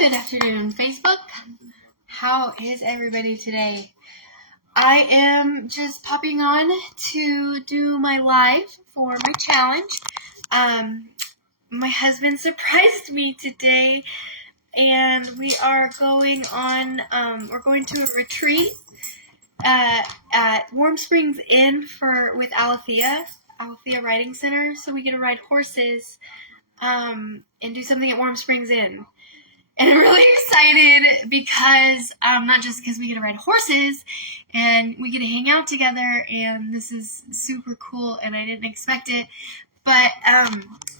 Good afternoon, Facebook. How is everybody today? I am just popping on to do my live for my challenge. My husband surprised me today, and we are going on. We're going to a retreat at Warm Springs Inn with Alethea Riding Center. So we get to ride horses and do something at Warm Springs Inn. And I'm really excited because, not just because we get to ride horses and we get to hang out together, and this is super cool and I didn't expect it, but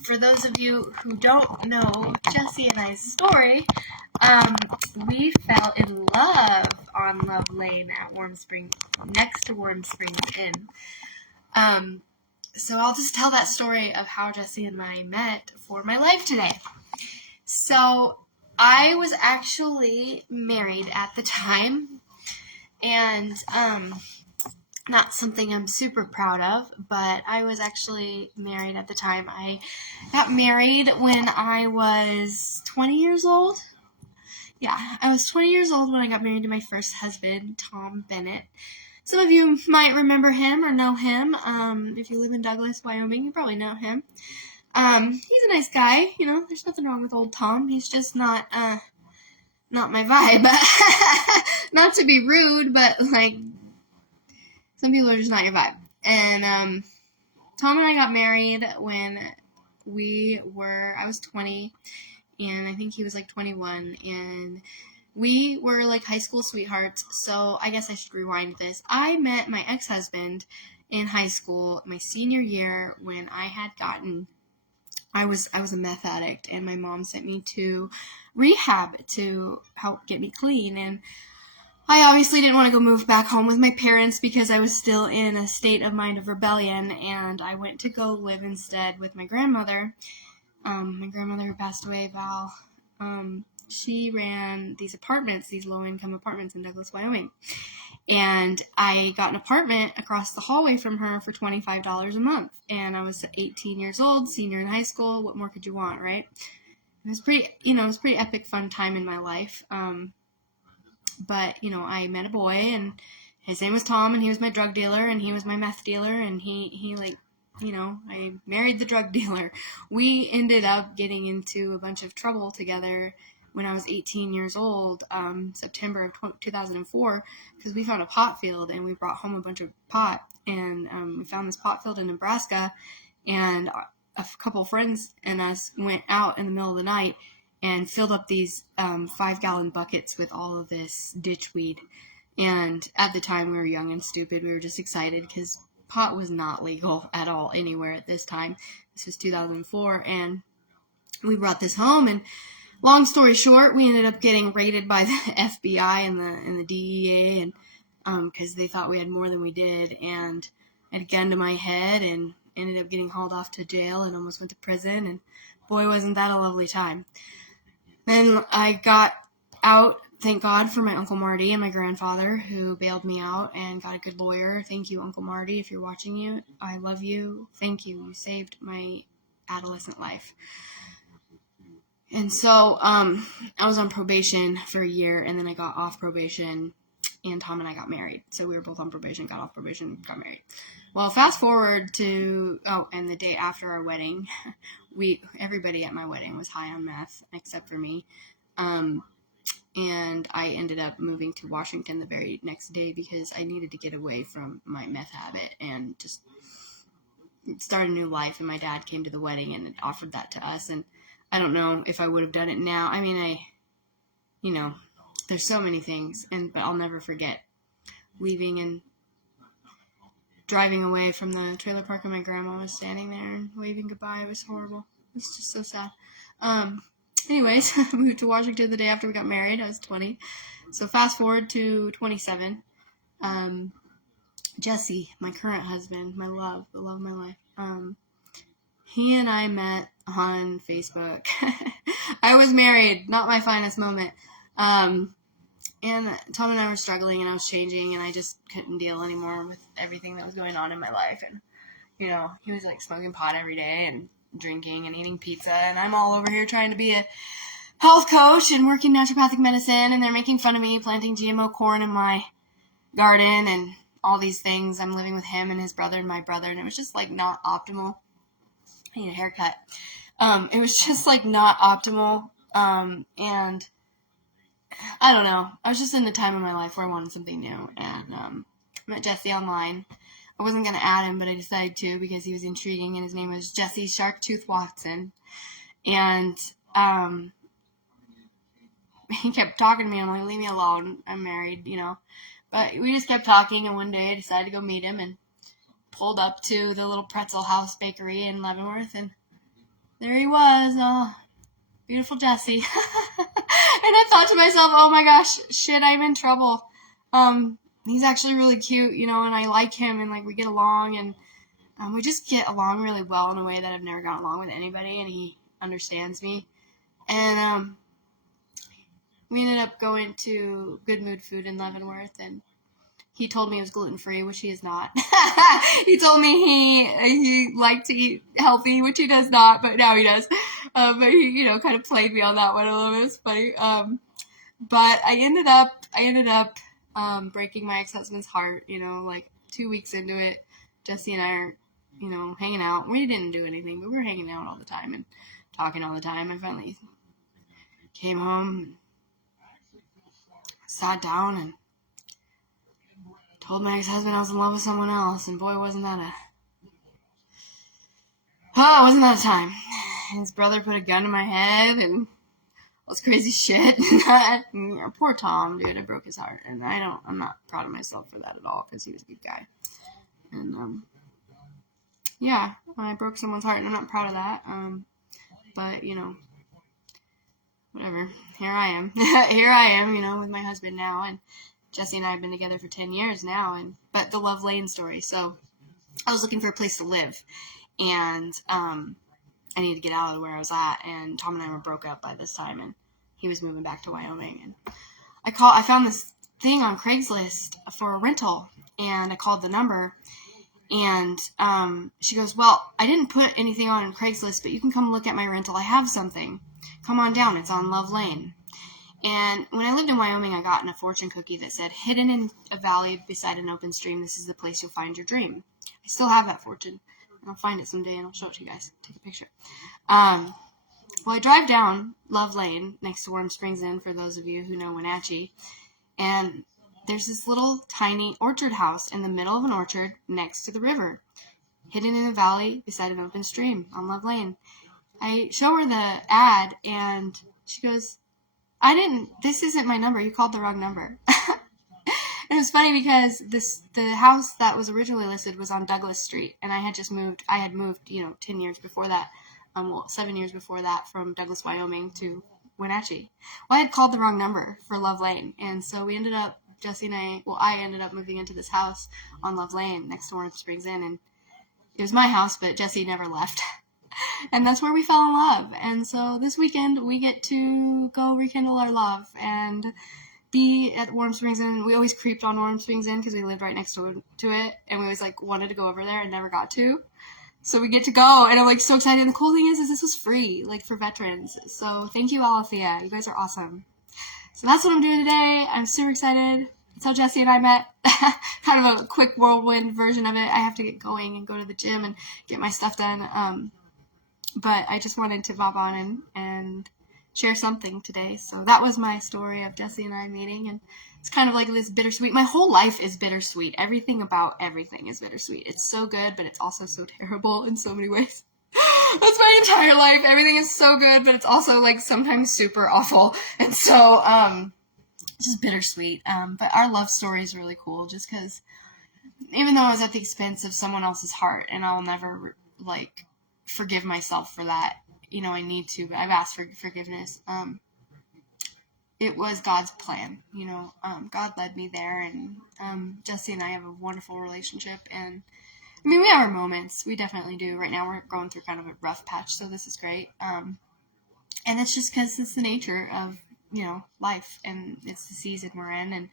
for those of you who don't know Jesse and I's story, we fell in love on Love Lane at Warm Springs, next to Warm Springs Inn. So I'll just tell that story of how Jesse and I met for my life today. So I was actually married at the time, and not something I'm super proud of, but I was actually married at the time. I got married when I was 20 years old. Yeah, I was 20 years old when I got married to my first husband, Tom Bennett. Some of you might remember him or know him. If you live in Douglas, Wyoming, you probably know him. He's a nice guy, there's nothing wrong with old Tom. He's just not my vibe. Not to be rude, but some people are just not your vibe. And, Tom and I got married when I was 20, and I think he was 21, and we were high school sweethearts. So I guess I should rewind this. I met my ex-husband in high school, my senior year, when I was a meth addict, and my mom sent me to rehab to help get me clean, and I obviously didn't want to go move back home with my parents because I was still in a state of mind of rebellion, and I went to go live instead with my grandmother. My grandmother who passed away, Val, she ran these low-income apartments in Douglas, Wyoming. And I got an apartment across the hallway from her for $25 a month. And I was 18 years old, senior in high school. What more could you want, right? It was pretty epic, fun time in my life. But I met a boy, and his name was Tom, and he was my drug dealer, and he was my meth dealer, and I married the drug dealer. We ended up getting into a bunch of trouble together when I was 18 years old, September of 2004, because we found a pot field, and we brought home a bunch of pot, and we found this pot field in Nebraska, and a couple friends and us went out in the middle of the night and filled up these 5-gallon buckets with all of this ditchweed. And at the time, we were young and stupid. We were just excited because pot was not legal at all anywhere at this time. This was 2004, and we brought this home, and long story short, we ended up getting raided by the FBI and the DEA, and because they thought we had more than we did, and I had a gun to my head, and ended up getting hauled off to jail and almost went to prison, and boy, wasn't that a lovely time. Then I got out, thank God for my Uncle Marty and my grandfather who bailed me out and got a good lawyer. Thank you, Uncle Marty, if you're watching you. I love you. Thank you. You saved my adolescent life. And so I was on probation for a year, and then I got off probation, and Tom and I got married. So we were both on probation, got off probation, got married. Well, fast forward to, and the day after our wedding, everybody at my wedding was high on meth, except for me. And I ended up moving to Washington the very next day because I needed to get away from my meth habit and just start a new life. And my dad came to the wedding and offered that to us, and I don't know if I would have done it now. I mean, there's so many things, but I'll never forget leaving and driving away from the trailer park, and my grandma was standing there and waving goodbye. It was horrible. It was just so sad. Anyways, I moved to Washington the day after we got married. I was 20. So fast forward to 27. Jesse, my current husband, my love, the love of my life, he and I met on Facebook. I was married, not my finest moment. And Tom and I were struggling, and I was changing, and I just couldn't deal anymore with everything that was going on in my life. And, he was smoking pot every day and drinking and eating pizza, and I'm all over here trying to be a health coach and working naturopathic medicine, and they're making fun of me planting GMO corn in my garden and all these things. I'm living with him and his brother and my brother, and it was just like not optimal. I need a haircut. It was just like not optimal. And I don't know. I was just in the time of my life where I wanted something new, and I met Jesse online. I wasn't going to add him, but I decided to because he was intriguing, and his name was Jesse Sharktooth Watson. And he kept talking to me. I'm like, leave me alone. I'm married, But we just kept talking, and one day I decided to go meet him and pulled up to the little Pretzel House Bakery in Leavenworth, and there he was. Oh, beautiful Jesse. And I thought to myself, oh my gosh, shit, I'm in trouble. He's actually really cute, and I like him, and like we get along, and we just get along really well in a way that I've never gotten along with anybody, and he understands me. And we ended up going to Good Mood Food in Leavenworth, and he told me it was gluten-free, which he is not. He told me he liked to eat healthy, which he does not, but now he does. But he, kind of played me on that one a little bit. It's funny. But I ended up breaking my ex-husband's heart, like 2 weeks into it. Jesse and I are, hanging out. We didn't do anything, but we were hanging out all the time and talking all the time. I finally came home, sat down, and told my ex-husband I was in love with someone else, and boy, wasn't that a time. His brother put a gun to my head, and all this crazy shit. And poor Tom, dude, I broke his heart, and I'm not proud of myself for that at all, because he was a good guy. And, yeah, I broke someone's heart, and I'm not proud of that, but, whatever. Here I am. Here I am, with my husband now, and Jesse and I have been together for 10 years now, but the Love Lane story. So I was looking for a place to live, and I needed to get out of where I was at, and Tom and I were broke up by this time, and he was moving back to Wyoming, and I found this thing on Craigslist for a rental, and I called the number, and she goes, well, I didn't put anything on Craigslist, but you can come look at my rental. I have something. Come on down. It's on Love Lane. And when I lived in Wyoming, I got in a fortune cookie that said, hidden in a valley beside an open stream, this is the place you'll find your dream. I still have that fortune. I'll find it someday, and I'll show it to you guys. Take a picture. Well, I drive down Love Lane next to Warm Springs Inn, for those of you who know Wenatchee, and there's this little tiny orchard house in the middle of an orchard next to the river, hidden in a valley beside an open stream on Love Lane. I show her the ad, and she goes, this isn't my number. You called the wrong number. And it was funny because the house that was originally listed was on Douglas Street, and I had moved, 10 years before that, 7 years before that, from Douglas, Wyoming to Wenatchee. Well, I had called the wrong number for Love Lane, and so I ended up moving into this house on Love Lane next to Warm Springs Inn, and it was my house, but Jesse never left. And that's where we fell in love. And so this weekend we get to go rekindle our love and be at Warm Springs Inn. We always creeped on Warm Springs Inn because we lived right next to it, and we always wanted to go over there and never got to. So we get to go, and I'm so excited. And the cool thing is this was free, for veterans. So thank you, Alethea. You guys are awesome. So that's what I'm doing today. I'm super excited. That's how Jesse and I met. Kind of a quick whirlwind version of it. I have to get going and go to the gym and get my stuff done. But I just wanted to pop on and share something today. So that was my story of Jesse and I meeting, and it's kind of like this bittersweet. My whole life is bittersweet. Everything about everything is bittersweet. It's so good, but it's also so terrible in so many ways. That's my entire life. Everything is so good, but it's also sometimes super awful. And so it's just bittersweet. But our love story is really cool, just because even though it was at the expense of someone else's heart, and I'll never forgive myself for that. I need to, but I've asked for forgiveness. It was God's plan. God led me there, and Jesse and I have a wonderful relationship, and we have our moments. We definitely do. Right now we're going through kind of a rough patch, so this is great. And it's just because it's the nature of, life, and it's the season we're in, and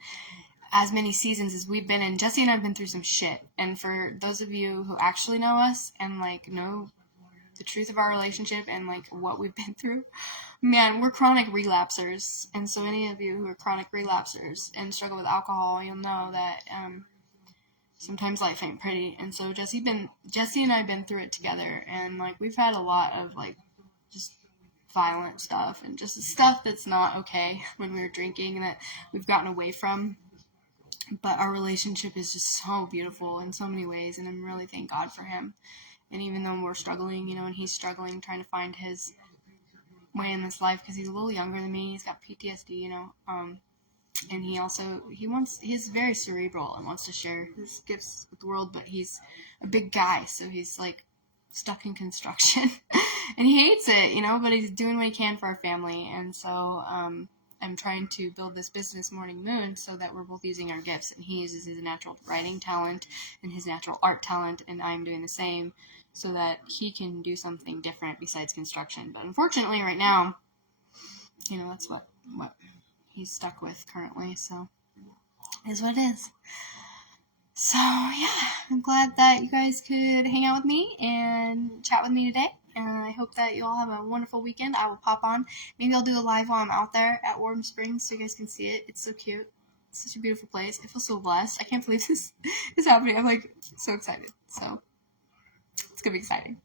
as many seasons as we've been in, Jesse and I have been through some shit, and for those of you who actually know us and know the truth of our relationship and like what we've been through. Man, we're chronic relapsers, and so any of you who are chronic relapsers and struggle with alcohol, you'll know that sometimes life ain't pretty. And so Jesse and I have been through it together, and like we've had a lot of like just violent stuff and just stuff that's not okay when we were drinking and that we've gotten away from. But our relationship is just so beautiful in so many ways, and I'm really thank God for him. And even though we're struggling, and he's struggling trying to find his way in this life because he's a little younger than me, he's got PTSD, and he's very cerebral and wants to share his gifts with the world, but he's a big guy, so he's like stuck in construction and he hates it, but he's doing what he can for our family. And so I'm trying to build this business, Morning Moon, so that we're both using our gifts, and he uses his natural writing talent and his natural art talent, and I'm doing the same, so that he can do something different besides construction. But unfortunately right now, that's what he's stuck with currently, so it is what it is. So yeah, I'm glad that you guys could hang out with me and chat with me today, and I hope that you all have a wonderful weekend. I will pop on. Maybe I'll do a live while I'm out there at Warm Springs so you guys can see it. It's so cute. It's such a beautiful place. I feel so blessed. I can't believe this is happening. I'm like so excited. So it's gonna be exciting.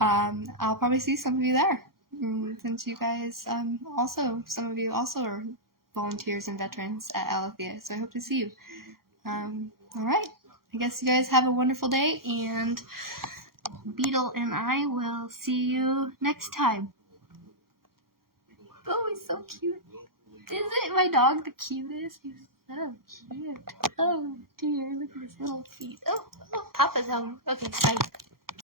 I'll probably see some of you there, since you guys some of you also are volunteers and veterans at Alethea, so I hope to see you. All right, I guess you guys have a wonderful day, and Beetle and I will see you next time. Oh, he's so cute. Isn't my dog the cutest? He's so cute. Oh dear, look at his little feet. Oh, Papa's home. Okay, bye.